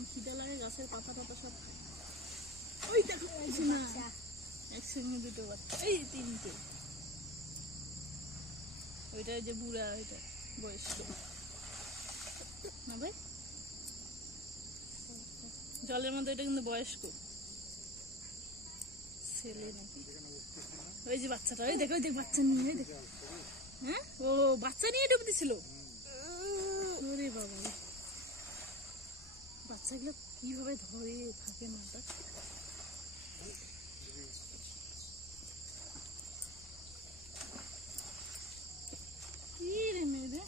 যখন খিদা লাগে গাছের পাতা টাতা সব খায়। ওই দেখো না একসঙ্গে দুটো বাচ্চা, এই তিনটে। ওইটা যে বুড়া, ওইটা বয়স্ক না ভাই, জলের মধ্যে এটা কিন্তু বয়স্ক ছেলে নাকি। ওই যে বাচ্চাটা, ওই দেখো, ওই দেখ বাচ্চা নিয়ে, দেখো। হ্যাঁ, ও বাচ্চা নিয়ে ডুব দিছিল। ওরে বাবা, বাচ্চাগুলো কিভাবে ধরে থাকে মাটা। কি রে মেয়েদের